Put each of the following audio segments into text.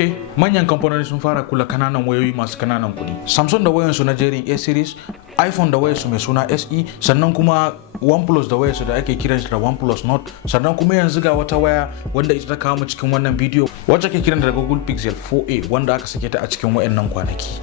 Okay, manyan kamfanoni sun fara kula kananan wayoyi masu kananan kuɗi. Samsung da wayansu na jerin A series, iPhone da wayarsu mai suna SE, sannan kuma OnePlus da wayarsu da ake kiran da OnePlus Note, sannan kuma yanzu ga wata waya wanda ita ta kawo mu cikin wannan bidiyo wacce ake kiran da Google Pixel 4a wanda aka sake ta a cikin wayannan kwanaki.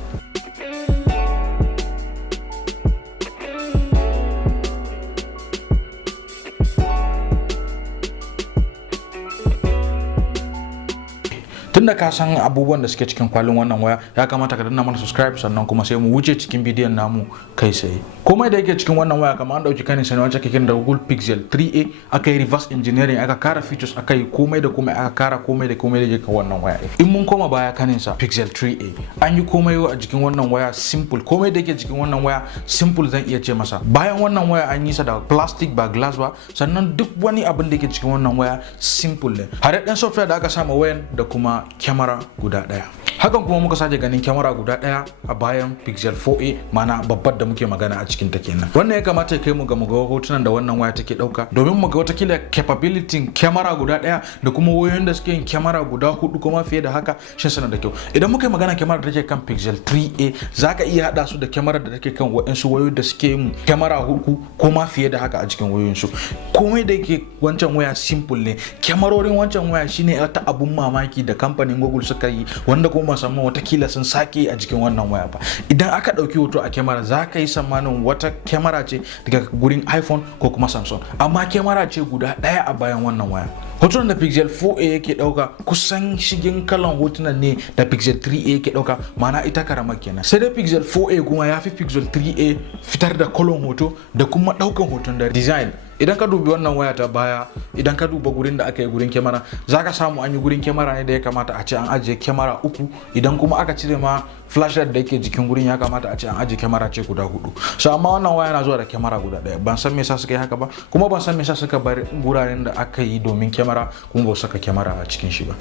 Tunda ka san abubuwan da suke cikin kwalin wannan waya, ya kamata ka danna mana subscribe sannan kuma sai mu wuce cikin bidiyon namu kai sai. Komai da yake cikin wannan waya kamar an dauki kanin sani wacce ake kiran da Google Pixel 3a, aka yi reverse engineering, aka kara features, aka yi komai da komai, aka kara komai da komai da yake wannan waya. In mun koma baya kanin sa Pixel 3a, an yi komai a jikin wannan waya simple. Komai da yake cikin wannan waya simple zan iya ce masa. Bayan wannan waya an yi sa da plastic ba glass ba, sannan duk wani abin da yake cikin wannan waya simple ne. Haɗaɗɗen software da aka sama wayan da kuma kyamara guda daya. Hakan kuma muka sake ganin kyamara guda daya a bayan Pixel 4a, mana babbar da muke magana a cikin ta kenan. Wannan ya kamata ya kai mu ga hotunan da wannan waya take dauka domin mu ga watakila capability kyamara guda daya da kuma wayoyin da suke yin kyamara guda hudu kuma fiye da haka shin sana da kyau. Idan muka yi magana kyamara da take kan Pixel 3a, zaka iya hada su da kyamara da take kan wayansu wayoyi da suke yin kyamara hudu kuma fiye da haka a cikin wayoyin su. Komai da yake wancan waya simple ne. Kyamarorin wancan waya shine ta abun mamaki da kamfanin Google suka yi wanda kuma musamman watakila sun sake a jikin wannan waya ba. Idan aka dauki hoto a kyamara za ka yi tsammanin wata kyamara ce daga gurin iPhone ko kuma Samsung, amma kyamara ce guda daya a bayan wannan waya. Hotunan da Pixel 4a yake dauka kusan shigin kalan hotunan ne da Pixel 3a yake dauka, mana ita karamar kenan. Sai dai Pixel 4a kuma ya fi Pixel 3a fitar da kolon hoto da kuma daukan hoton da design. Idan ka dubi wannan waya ta baya, idan ka duba gurin da aka yi gurin kyamara, za ka samu an yi gurin kyamara ne da ya kamata a ce an ajiye kyamara uku. Idan kuma aka cire ma flashlight da yake jikin gurin, ya kamata a ce an ajiye kyamara ce guda hudu. So amma wannan waya na zuwa da kyamara guda daya. Ban san me yasa suka yi haka ba, kuma ban san me yasa suka bar guraren da aka yi domin kyamara kuma ba su saka kyamara a cikin shi ba.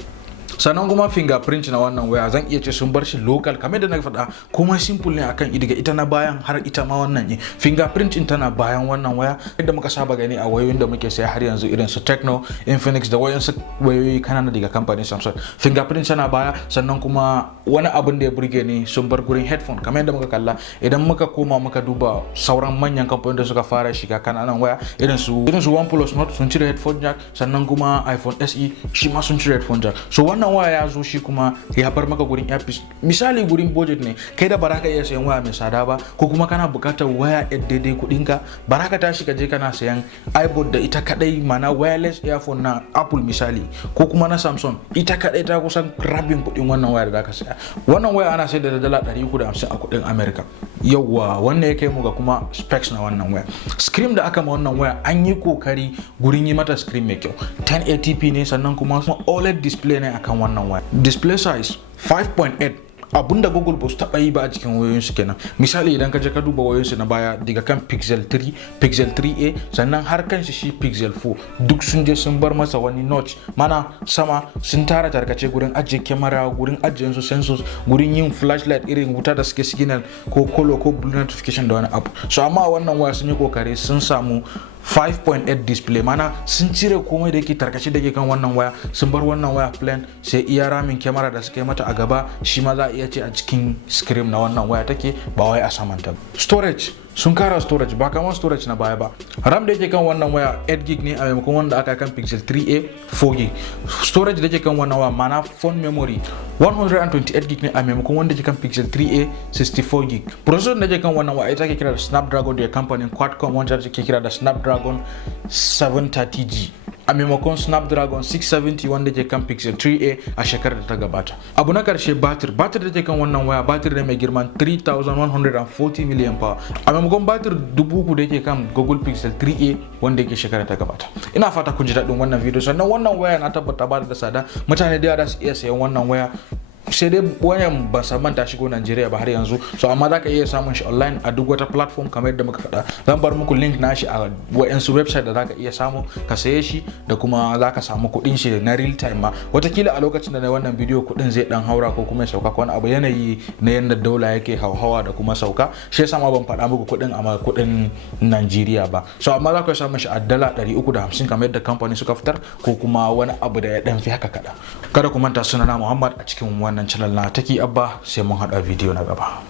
Sannan kuma fingerprint na wannan waya zan iya ce sun bar shi local, kamar da na faɗa kuma simple ne akan daga ita na bayan har ita ma wannan ne. Fingerprint din tana bayan wannan waya yadda muka saba gani a wayoyin da muke saya har yanzu irin su Tecno, Infinix da wayoyin su wayoyi kanana daga kamfanin Samsung. Fingerprint tana baya, sannan kuma wani abin da ya burge ni sun bar gurin headphone kamar yadda muka kalla. Idan muka koma muka duba sauran manyan kamfanin da suka fara shiga kananan waya irin su OnePlus Note sun cire headphone jack, sannan kuma iPhone SE shi ma sun cire headphone jack. So wannan waya ya zo shi kuma ya bar maka gurin earpiece. Misali gurin budget ne kai da baraka iya sayan waya mai tsada ba, ko kuma kana bukatar waya daidai kudinka, baraka tashi ka je kana sayan iPod da ita kadai, mana wireless earphone na Apple misali ko kuma na Samsung, ita kadai ta kusan rabin kudin wannan waya da zaka saya. Wannan waya ana sayar da dala 350 a kudin America. Yawwa, wannan ya kai mu ga kuma specs na wannan waya. Screen da aka ma wannan waya an yi kokari gurin yi mata screen mai kyau. 1080p ne, sannan kuma OLED display ne akan wannan waya. Display size 5.8, abunda Google ba su taba yi ba a cikin wayoyinsu kenan. Misali idan ka je ka duba wayoyinsu na baya daga kan Pixel 3, Pixel 3a, sannan har kan shi Pixel 4, duk sun je sun bar masa wani notch, mana sama sun tara tarkace gurin ajiye kyamara, gurin ajiye su sensors, gurin yin flashlight irin wuta da suke signal ko color ko blue notification da wani abu. So amma wannan waya sun yi kokari sun samu 5.8 display, mana sun cire komai da yake tarkace da ke kan wannan waya, sun bar wannan waya plain, sai iya ramin kyamara da suka yi mata a gaba shi ma za a iya ce a cikin screen na wannan waya take, ba wai a samanta. Storage sun kara storage ba kamar storage na baya ba. RAM da yake kan wannan waya 8GB ne a maimakon wanda aka kan Pixel 3a 4GB. Storage da yake kan wannan waya, mana phone memory 128GB ne a maimakon wanda yake kan Pixel 3a 64GB. Processor da yake kan wannan waya ita ke kira da Snapdragon da kamfanin Qualcomm, wanda take kira da Snapdragon 730G a maimakon Snapdragon 670 wanda ke kan Pixel 3a a shekarar da ta gabata. Abu na karshe batir da ke kan wannan waya batir ne mai girman 3140 mAh a maimakon batir 3000 da yake kan Google Pixel 3a wanda yake shekarar ta gabata. Ina fata kun ji daɗin wannan video. Sannan wannan waya na tabbata ba da tsada, mutane da yawa su iya sayan wannan waya sai dai wayan ba sa manta shigo Najeriya ba har yanzu, so amma zaka iya samun shi online a duk wata platform kamar yadda muka faɗa. Zan bar muku link nashi a wayansu website da zaka iya samu ka saye shi, da kuma zaka samu kuɗin shi na real time ma. Watakila a lokacin da na wannan bidiyo kuɗin zai dan haura ko kuma ya sauka ko wani abu, yanayi na yanda dola yake hauhawa da kuma sauka, shi yasa ma ban faɗa muku kuɗin amma kuɗin Najeriya ba. So amma za ku samu shi a dala 350 kamar yadda kamfani suka fitar, ko kuma wani abu da ya dan fi haka kada. Kada ku manta sunana Muhammad a cikin wannan channel na Techie Abba, sai mun haɗa bidiyo na gaba.